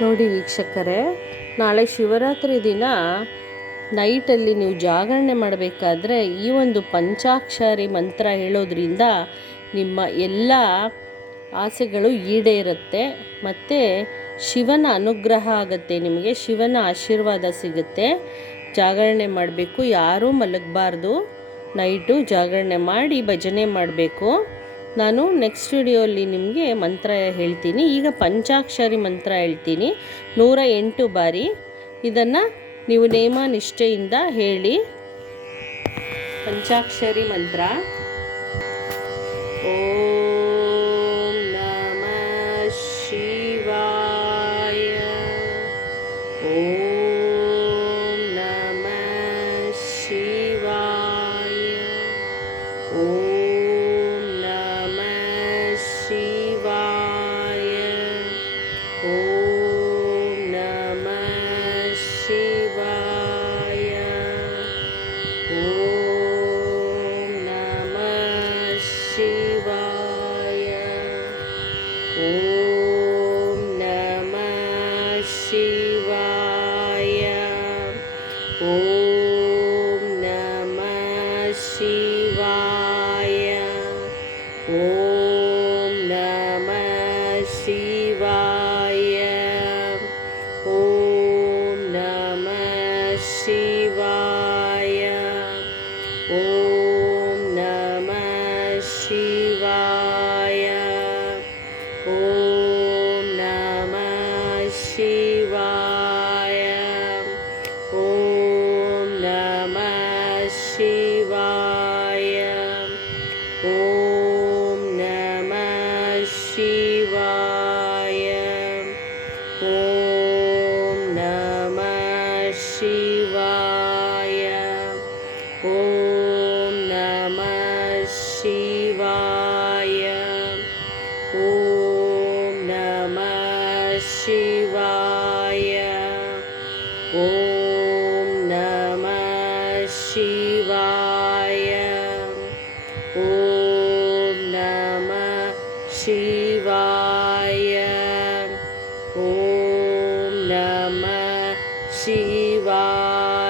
ನೋಡಿ ವೀಕ್ಷಕರೇ, ನಾಳೆ ಶಿವರಾತ್ರಿ ದಿನ ನೈಟಲ್ಲಿ ನೀವು ಜಾಗರಣೆ ಮಾಡಬೇಕಾದ್ರೆ ಈ ಒಂದು ಪಂಚಾಕ್ಷರಿ ಮಂತ್ರ ಹೇಳೋದ್ರಿಂದ ನಿಮ್ಮ ಎಲ್ಲ ಆಸೆಗಳು ಈಡೇರುತ್ತೆ. ಮತ್ತು ಶಿವನ ಅನುಗ್ರಹ ಆಗುತ್ತೆ, ನಿಮಗೆ ಶಿವನ ಆಶೀರ್ವಾದ ಸಿಗುತ್ತೆ. ಜಾಗರಣೆ ಮಾಡಬೇಕು, ಯಾರೂ ಮಲಗಬಾರ್ದು. ನೈಟು ಜಾಗರಣೆ ಮಾಡಿ ಭಜನೆ ಮಾಡಬೇಕು. ನಾನು ನೆಕ್ಸ್ಟ್ ವಿಡಿಯೋಲ್ಲಿ ನಿಮಗೆ ಮಂತ್ರ ಹೇಳ್ತೀನಿ. ಈಗ ಪಂಚಾಕ್ಷರಿ ಮಂತ್ರ ಹೇಳ್ತೀನಿ. ನೂರ ಎಂಟು ಬಾರಿ. ಇದನ್ನು ನೀವು ನೇಮ ನಿಷ್ಠೆಯಿಂದ ಹೇಳಿ. ಪಂಚಾಕ್ಷರಿ ಮಂತ್ರ. ಓಂ शिवा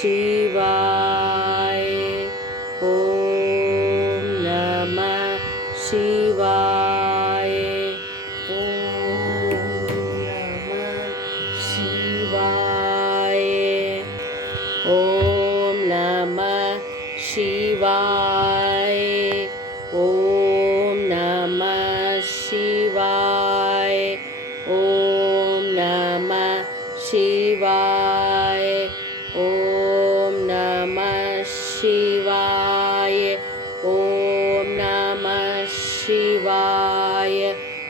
शिवाय। ॐ नम ॐ नम शिवां नम शिवां नम ॐ नम शिवाय।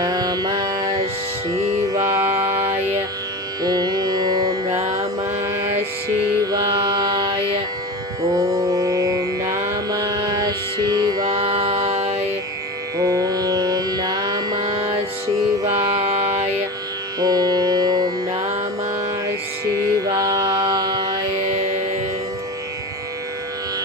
na